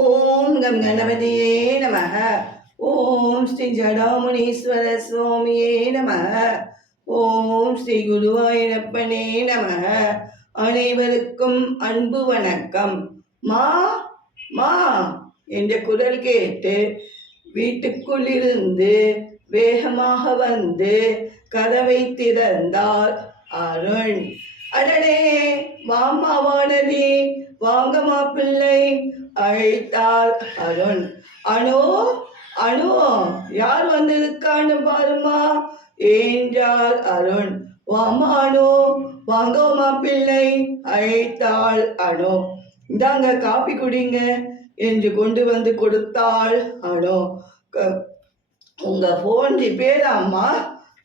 ஓம் come கணபதியே நமக. ஓம் ஸ்ரீ ஜடாமுனீஸ்வர சுவாமியே நம ஓம் ஸ்ரீ குருவாயூரப்பனே நம அனைவருக்கும் அன்பு வணக்கம். மா மா என்ற குரல் கேட்டு வீட்டுக்குள்ளிருந்து வேகமாக வந்து கதவை திறந்தார் அருண். அடடே வாமா வானதி வாங்க மாப்பிள்ளை அழைத்தாள் அருண். அணு அணு யார் வந்திருக்கான்னு பாருமா என்றார் அருண். வாமா அணு வாங்க மாப்பிள்ளை அழைத்தாள் அணு இந்தாங்க காப்பி குடிங்க என்று கொண்டு வந்து கொடுத்தாள் அணு உங்க போன் ரிப்பேராம்மா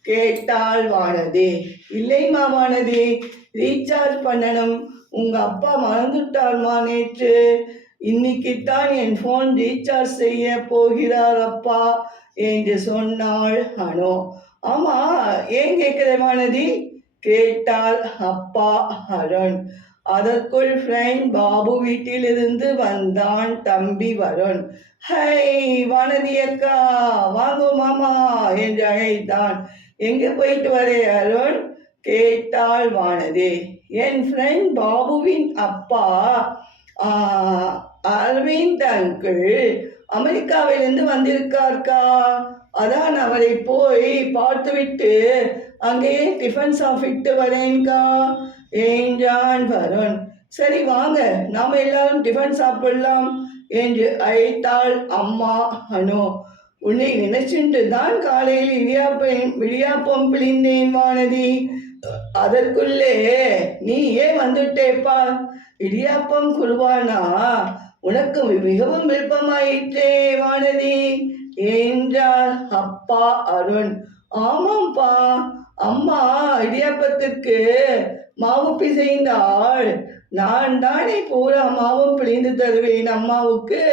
கேட்டால் கேட்டாள் வானதி இல்லைம்மா ரீசார்ஜ் பண்ணணும். உங்க அப்பா மறந்துட்டார்மா நேற்று. இன்னைக்கு தான் என் ஃபோன் ரீசார்ஜ் செய்ய போகிறார் அப்பா என்று சொன்னாள் அனு. ஆமா ஏன் கேட்கிற வானதி கேட்டாள் அப்பா அருண். அதற்குள் ஃப்ரெண்ட் பாபு வீட்டிலிருந்து வந்தான் தம்பி வருண். ஹை வானதி அக்கா வாங்கோ மாமா என்று அழைத்தான். எங்க போயிட்டு வரே அருண்? கேட்டாள் வானதி. என் ஃப்ரெண்ட் பாபுவின் அப்பா அரவிந்த் அங்கிள் அமெரிக்காவிலிருந்து வந்திருக்கார்க்கா? அதான் அவரை போய் பார்த்துவிட்டு அங்கேயே டிஃபன் சாப்பிட்டு வரேன்கா என்றான் வருண். சரி வாங்க. நாம எல்லாரும் டிஃபன் சாப்பிடலாம் என்று அழைத்தாள் அம்மா அனு. உன்னை நினைச்சுண்டு தான் காலையில் இடியாப்பம் இடியாப்பம் பிழிந்தேன் வானதி. அதற்குள்ளே நீ ஏன் வந்துட்டேப்பா? இடியாப்பம் குருவானா? உனக்கு மிகவும் விருப்பமாயிற்றே வானதி. என்றார் அப்பா அருண். ஆமாம்ப்பா அம்மா இடியாப்பத்துக்கு மாவு பிசைந்தாள். நான் தானே பூரா மாவும் பிழிந்து தருவேன் அம்மாவுக்கு.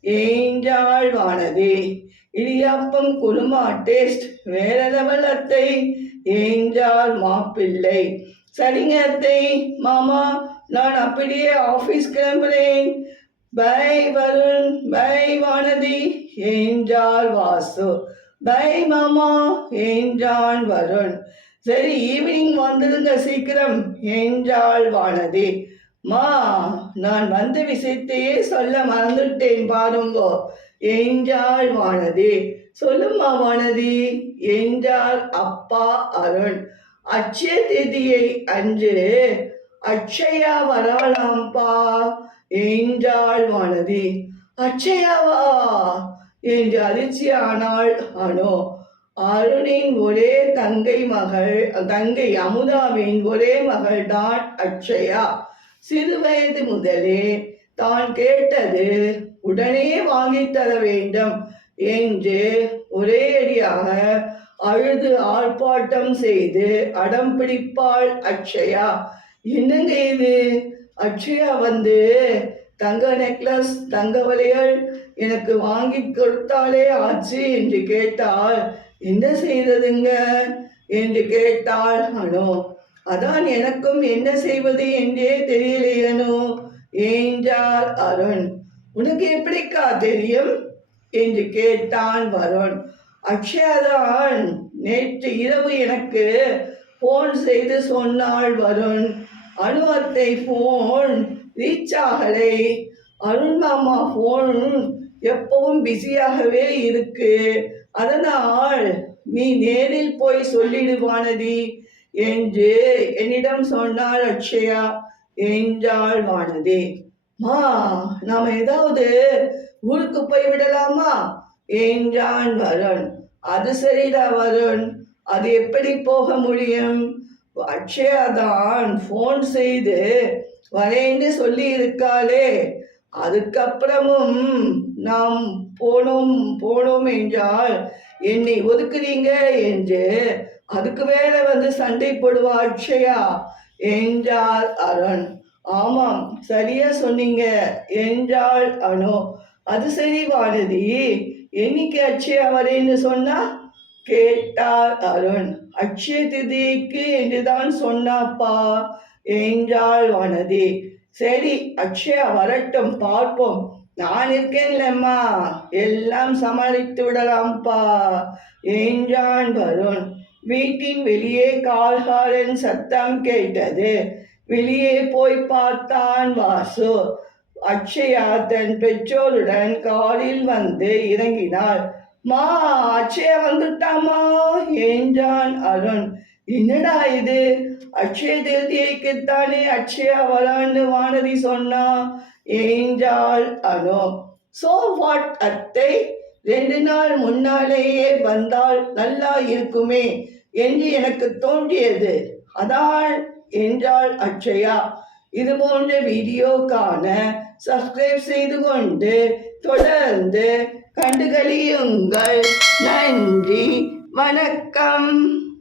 என்றாள் வானதி. இடியாப்பம் குருமா டேஸ்ட் வேற லெவல் அத்தை என்றார் மாப்பிள்ளை. சரிங்க அத்தை மாமா நான் அப்படியே ஆபீஸ் கிளம்புறேன். பை வருண் பை வானதி என்றார் வாசு. பை மாமா என்றான் வருண். சரி ஈவினிங் வந்துடுங்க சீக்கிரம் என்றாள் வானதி. மா நான் வந்த விஷயத்தையே சொல்ல மறந்துட்டேன் பாருங்கோ. என்றாள் வானதி. சொல்லுமா வானதி என்றார் அப்பா அருண் அட்சய தேதியை அன்று அக்ஷயா வரலாம்பா என்றாள் வானதி. அக்ஷயாவா என்று அதிர்ச்சியானாள் அனோ. அருணின் ஒரே தங்கை மகள் தங்கை அமுதாவின் ஒரே மகள் தான் அக்ஷயா சிறுவயது முதலே தான் கேட்டது உடனே வாங்கி தர வேண்டும் என்று ஒரேயடியாக அழுது ஆர்ப்பாட்டம் செய்து அடம் பிடிப்பாள் அக்ஷயா. என்னங்க இது? அக்ஷயா வந்து தங்க நெக்லஸ் தங்க வளையல் எனக்கு வாங்கி கொடுத்தாலே ஆச்சு என்று கேட்டால் என்ன செய்ததுங்க? என்று கேட்டாள். அனு அதான் எனக்கும் என்ன செய்வது என்றே தெரியலையனோ என்றார் அருண். உனக்கு எப்படிக்கா தெரியும்? என்று கேட்டான் வருண். அக்ஷயாதான் நேற்று இரவு எனக்கு ஃபோன் செய்து சொன்னாள் வருண். அனுவத்தை ஃபோன் ரீச் ஆகலை. அருண் மாமா ஃபோன் எப்பவும் பிஸியாகவே இருக்கு. அதனால் நீ நேரில் போய் சொல்லிடுவானதி என்று என்னிடம் சொன்னாள் அக்ஷயா. என்றாள் வானதி மா நாம ஏதாவது ஊருக்கு போய் விடலாமா? என்றான் வருண் அது சரிடா வருண் அது எப்படி போக முடியும்? அக்ஷயா தான் ஃபோன் செய்து வரேன்னு சொல்லி இருக்காளே அதுக்கப்புறமும் நாம் போனோம் போனோம் என்றால் என்னை ஒதுக்குறீங்க என்று அதுக்கு வேற வந்து சண்டை போடுவா அக்ஷயா. என்றார் அருண். ஆமாம் சரியா சொன்னீங்க. என்றாள் அனு. அது சரி வானதி. என்னைக்கு அக்ஷயா வரேன்னு சொன்னா? கேட்டார் அருண். அக்ஷய திதிக்கு என்றுதான் சொன்னாப்பா என்றாள் வானதி. சரி அக்ஷயா வரட்டும் பார்ப்போம். நான் இருக்கேன்லம்மா. எல்லாம் சமாளித்து விடலாம்ப்பா என்றான் வருண். வீட்டின் வெளியே கால்காலன் சத்தம் கேட்டது. வெளியே போய் பார்த்தான் வாசு. அக்ஷயா தன் பெற்றோருடன் காலில் வந்து இறங்கினாள். மா அக்ஷயா வந்துட்டாமா? என்றான் அருண். என்னடா இது? அக்ஷய திருத்தியைக்குத்தானே அக்ஷயா வரான்னு வானதி சொன்னா? என்றாள் அனு சோ வாட் அத்தை? ரெண்டு நாள் முன்னாலேயே வந்தால் நல்லா இருக்குமே. என்று எனக்கு தோன்றியது? அதான் என்றாள் அக்ஷயா. இது போன்ற வீடியோக்கான சப்ஸ்கிரைப் செய்து கொண்டு தொடர்ந்து கண்டுகளியுங்கள். நன்றி. வணக்கம்.